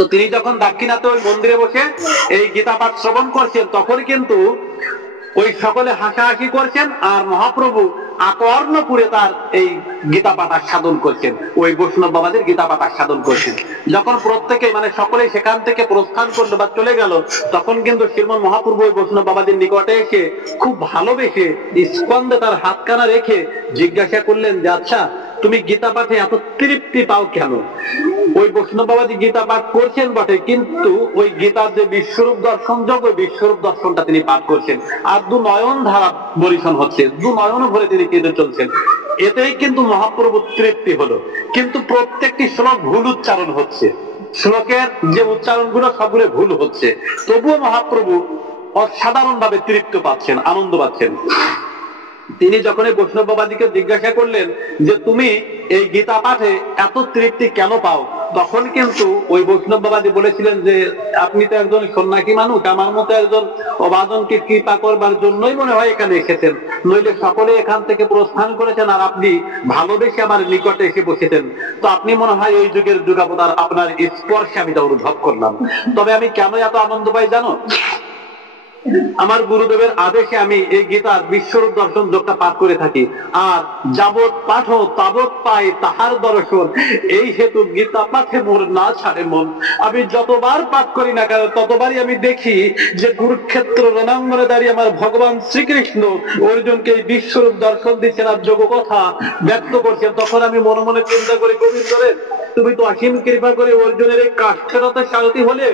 তো তিনি যখন দাক্ষিণাতে ওই মন্দিরে বসে এই গীতা পাঠ শ্রবণ করছেন, তখন কিন্তু ওই সকলে হাসাহাসি করছেন, আর মহাপ্রভু আকর্ণপুরে তার এই গীতা পাঠ আস্বাদন করছেন, ওই বৈষ্ণব বাবাদের গীতা পাঠ আস্বাদন করছেন। যখন প্রত্যেকে মানে সকলে সেখান থেকে প্রস্থান করলো বা চলে গেল, তখন কিন্তু শ্রীমন মহাপ্রভু ওই বৈষ্ণব বাবাদের নিকটে এসে খুব ভালোবেসে স্কন্ধে তার হাতখানা রেখে জিজ্ঞাসা করলেন যে, আচ্ছা তুমি গীতা পাঠে এত তৃপ্তি পাও কেন? ওই বৈষ্ণব বাবাজি গীতা পাঠ করছেন বটে, কিন্তু ওই গীতার যে বিশ্বরূপ দর্শন যোগ, ওই বিশ্বরূপ দর্শনটা তিনি পাঠ করছেন, আর দু নয়ন ধারা বরিশন হচ্ছে, দু নয়ন ভরে তিনি কেঁদে চলছেন। এতেই কিন্তু মহাপ্রভু তৃপ্তি হলো। কিন্তু প্রত্যেকটি শ্লোক ভুল উচ্চারণ হচ্ছে, শ্লোকের যে উচ্চারণ গুলো সবগুলো ভুল হচ্ছে, তবুও মহাপ্রভু অসাধারণ ভাবে তৃপ্ত পাচ্ছেন, আনন্দ পাচ্ছেন। তিনি যখন এই বৈষ্ণব বাবাজিকে জিজ্ঞাসা করলেন যে তুমি এই গীতা পাঠে এত তৃপ্তি কেন পাও, তখন কিন্তু ওই বৈষ্ণব বাবাজি বলেছিলেন যে আপনি তো একজন সন্ন্যাসী মানুষ, আমার মতো একজন অবাদনকে কৃপা করবার জন্যই মনে হয় এখানে এসেছেন, নইলে সকলে এখান থেকে প্রস্থান করেছেন, আর আপনি ভালোবেসে আমার নিকটে এসে বসেছেন। তো আপনি মনে হয় এই যুগের যুগাবতার, আপনার স্পর্শে আমি তা অনুভব করলাম। তবে আমি কেন এত আনন্দ পাই জানো? আমার গুরুদেবের আদেশে আমি এই গীতার বিশ্বরূপ দর্শন যোগটা পাঠ করে থাকি, আর যাবৎ পাঠ তাবৎ পাই তাহার দর্শন, এই হেতু গীতা পাঠে মোর না ছাড়ে মন। আমি যতবার পাঠ করি না কেন, ততবারই আমি দেখি যে কুরুক্ষেত্র রণাঙ্গনে দাঁড়িয়ে আমার ভগবান শ্রীকৃষ্ণ অর্জুনকে এই বিশ্বরূপ দর্শন দিচ্ছেন আর যোগ কথা ব্যক্ত করছেন। তখন আমি মনে মনে চিন্তা করি, গোবিন্দরে তুমি তো অসীম কৃপা করে অর্জুনের এই কাষ্ঠের রথের সারথি হলে,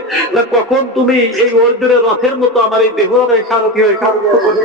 কখন তুমি এই অর্জুনের রথের মতো আমার এই দেহ রথের সারথি হয়ে সারথি করবে।